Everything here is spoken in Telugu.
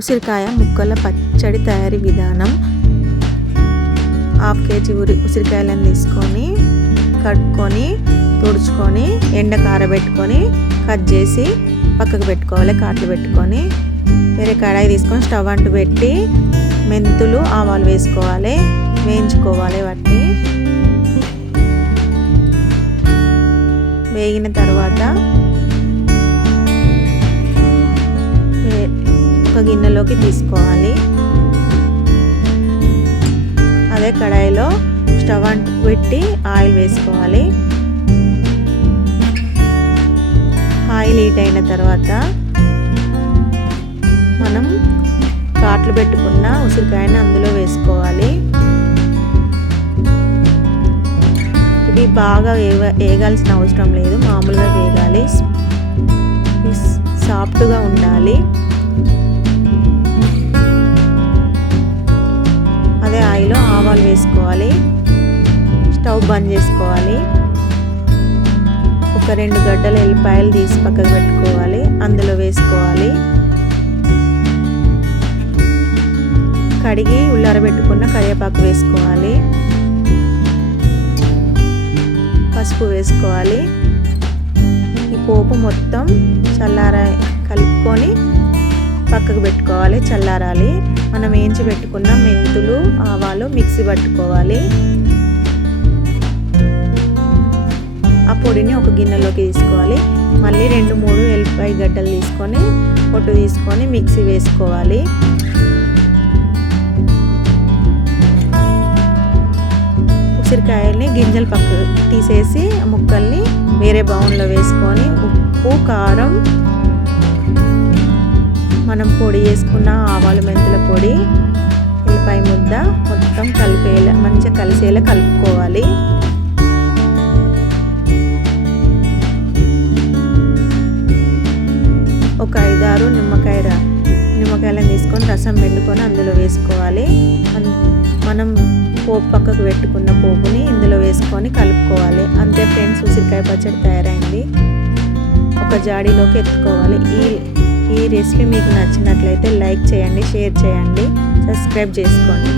ఉసిరికాయ ముక్కల పచ్చడి తయారీ విధానం. 1/2 kg ఉసిరికాయలను తీసుకొని కడుక్కొని తుడుచుకొని ఎండకు ఆరబెట్టుకొని కట్ చేసి పక్కకు పెట్టుకోవాలి. కాట్లు పెట్టుకొని వేరే కడాయి తీసుకొని స్టవ్ అంటు పెట్టి మెంతులు ఆవాలు వేసుకోవాలి, వేయించుకోవాలి. వాటిని వేగిన తర్వాత ఒక గిన్నెలోకి తీసుకోవాలి. అదే కడాయిలో స్టవ్ అంటు పెట్టి ఆయిల్ వేసుకోవాలి. ఆయిల్ హీట్ అయిన తర్వాత మనం కాట్లు పెట్టుకున్న ఉసిరికాయని అందులో వేసుకోవాలి. ఇది బాగా వేగాల్సిన అవసరం లేదు, మామూలుగా వేగాలి. సాఫ్ట్గా ఉండాలి. అదే ఆయిల్లో ఆవాలు వేసుకోవాలి. స్టవ్ బంద్ చేసుకోవాలి. ఒక 2 గడ్డల ఎల్లిపాయలు తీసి పక్కకు పెట్టుకోవాలి, అందులో వేసుకోవాలి. కడిగి ఉల్లారబెట్టుకున్న కరివేపాకు వేసుకోవాలి. పసుపు వేసుకోవాలి. ఈ పోపు మొత్తం కలుపుకొని పక్కకు పెట్టుకోవాలి, చల్లారాలి. మనం వేయించి పెట్టుకున్న మెంతులు ఆవాలు మిక్సీ పట్టుకోవాలి. ఆ పొడిని ఒక గిన్నెలోకి తీసుకోవాలి. మళ్ళీ 2-3 ఎల్లిపాయ గడ్డలు తీసుకొని పొట్టు తీసుకొని మిక్సీ వేసుకోవాలి. ఉసిరికాయల్ని గింజలు పక్కకు తీసేసి ముక్కల్ని వేరే బౌన్లో వేసుకొని ఉప్పు కారం మనం పొడి చేసుకున్న ఆవాలు మెంతుల పొడి ఎల్లిపాయ ముద్ద మొత్తం కలిపేలా మంచిగా కలిసేలా కలుపుకోవాలి. ఒక 5-6 నిమ్మకాయలను తీసుకొని రసం పిండుకొని అందులో వేసుకోవాలి. మనం పోపు పక్కకు పెట్టుకున్న పోపుని ఇందులో వేసుకొని కలుపుకోవాలి. అంతే ఫ్రెండ్స్, ఉసిరికాయ పచ్చడి తయారైంది. ఒక జాడీలోకి ఎత్తుకోవాలి. ఈ రెసిపీ మీకు నచ్చినట్లయితే లైక్ చేయండి, షేర్ చేయండి, సబ్స్క్రైబ్ చేసుకోండి.